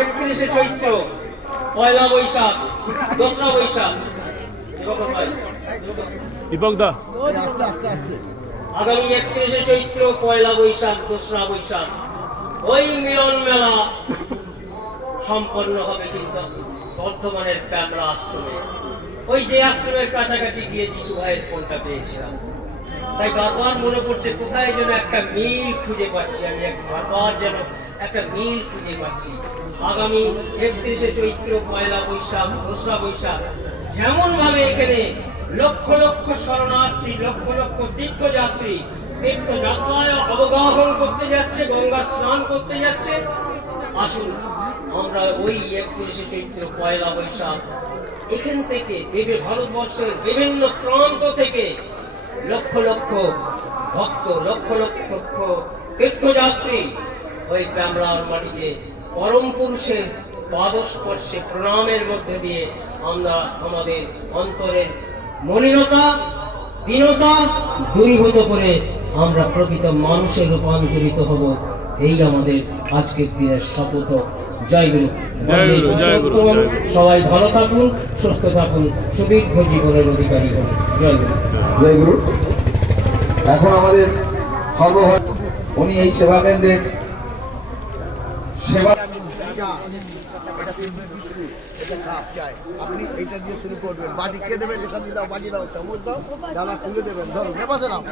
একত্রিশে চৈত্র পয়লা বৈশাখ দোসরা বৈশাখ। আগামী একত্রিশে চৈত্র পয়লা বৈশাখ দোসরা বৈশাখ। ওই মিলন মেলা সম্পন্ন হবে কিন্তু বর্ধমানের প্যামরা আশ্রমে। ওই যে আশ্রমের কাছাকাছি গিয়ে যিশু ভাইয়ের ফোনটা পেয়েছিলাম। তাই বারবার মনে পড়ছে, কোথায় যেন একটা মিল খুঁজে পাচ্ছি আমি বারবার যেন একটা মিল খুঁজে পাচ্ছি। আগামী একত্রিশে চৈত্র পয়লা বৈশাখ, দোসরা বৈশাখ যেমন ভাবে এখানে লক্ষ লক্ষ শরণার্থী, লক্ষ লক্ষ তীর্থযাত্রী, তীর্থযাত্রায় অবগাহন করতে যাচ্ছে, গঙ্গা স্নান করতে যাচ্ছে। আসুন, আমরা ওই একত্রিশে চৈত্র পয়লা বৈশাখ, এখান থেকে বিভিন্ন ভারতবর্ষের বিভিন্ন প্রান্ত থেকে লক্ষ লক্ষ ভক্ত, লক্ষ লক্ষ লক্ষ তীর্থযাত্রী ওই কামরার মাটিতে পরম পুরুষের পাদস্পর্শে প্রণামের মধ্যে দিয়ে আমরা আমাদের অন্তরের মলিনতা, দীনতা দূরীভূত করে আমরা প্রকৃত মানুষে রূপান্তরিত হব। এই আমাদের আজকের দিনের শপথ। জয় গুরু। সবাই ভালো থাকুন সুস্থ থাকুন সুদীর্ঘ জীবনের অধিকারী হন। জয় গুরু। জয় গুরু। এখন আমাদের সর্বভাগ উনি এই সেবা কেন্দ্রের সেবা আপনি এইটা দিয়ে শুরু করবেন। কে দেবেন যেখানে দাও বাটি দাও চামচ দাও দাদা খুলে দেবেন ধরুন নাও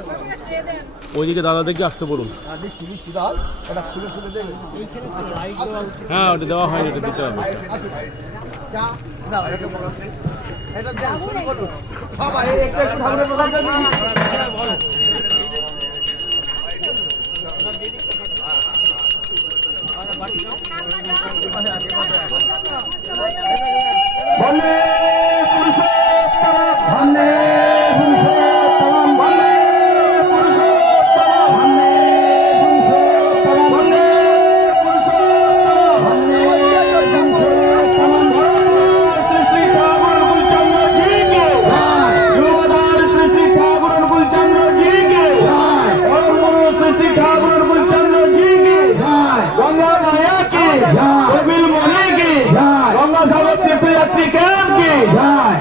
ওইদিকে দাদাদেরকে আসতে বলুন। দিচ্ছি দিচ্ছি দাও এটা খুলে খুলে দেবেন। হ্যাঁ ওটা দেওয়া হয়নি ওটা দিতে হবে। এটা বলো। দেন শুরু করুন। সবাই একটু একটু ভালো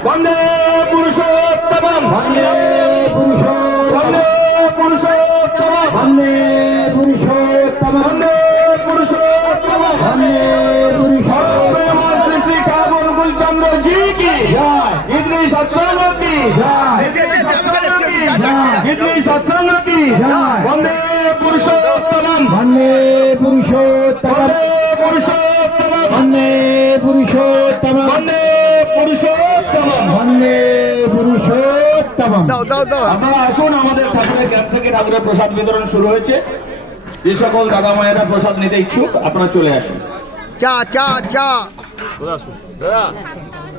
বন্দে পুরুষোত্তম বন্দে পুরুষোত্তম বন্দে পুরুষোত্তম বন্দে পুরুষোত্তম বন্দে পুরুষোত্তম বন্দে পুরুষোত্তম শ্রী শ্রী ঠাকুর গুলচন্দ্র জি কি জয় ইতনি সৎসঙ্গ কি জয় ইতনি সৎসঙ্গ কি জয় বন্দে পুরুষোত্তম বন্দে পুরুষোত্তম বন্দে পুরুষোত্তম বন্দে পুরুষোত্তম বন্দে পুরুষোত্তম দাও দাও দাও আপনারা আসুন আমাদের ঠাকুরের ক্যাম্প থেকে ঠাকুরের প্রসাদ বিতরণ শুরু হয়েছে যে সকল দাদা মায়েরা প্রসাদ নিতে ইচ্ছুক আপনারা চলে আসুন চা চা চা দাদা আসুন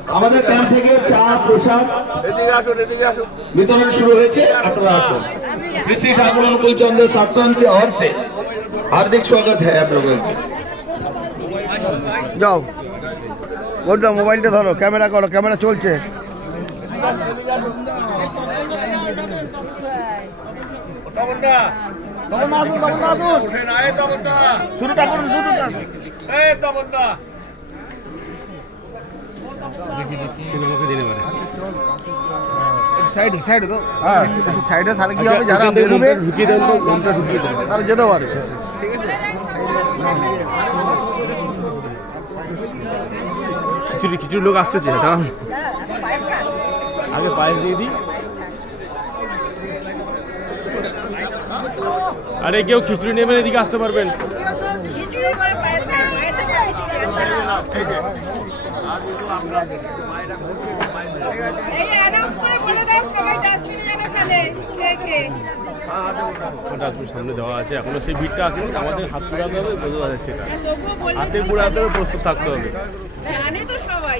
আমাদের ক্যাম্প থেকে চা প্রসাদ এদিকে আসুন এদিকে আসুন वितरण शुरू হয়েছে আপনারা আসুন श्री ठाकुर अनुकूल चंद्र सत्संग की ओर से हार्दिक स्वागत है आप लोगों का যাও কোনটা মোবাইলটা ধরো ক্যামেরা করো ক্যামেরা চলছে সাইডে সাইডে তো। হ্যাঁ সাইডে তাহলে কি হবে? যারা বেরোবে তারা যেতে পারে। ঠিক আছে। খিচুড়ি খিচুড়ি লোক আসতেছে আগে পায়েস দিয়ে দিই। আরে কেউ খিচুড়ি নেবেন এদিকে আসতে পারবেন। ডাস্টবিনে সামনে দেওয়া আছে এখনও সেই ভিড়টা আসেনি আমাদের হাত পুরাতে হবে বোঝা যাচ্ছে এটা। হ্যাঁ, হাতে পুরাতে হবে প্রস্তুত থাকতে হবে। জানে তো সবাই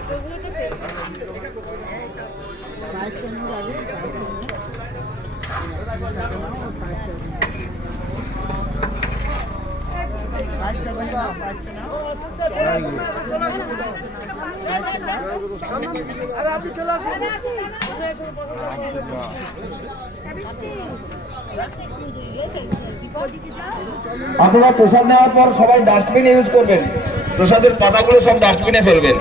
আপনারা প্রসাদ নেওয়ার পর সবাই ডাস্টবিন ইউজ করবেন। প্রসাদের পাতাগুলো সব ডাস্টবিনে ফেলবেন।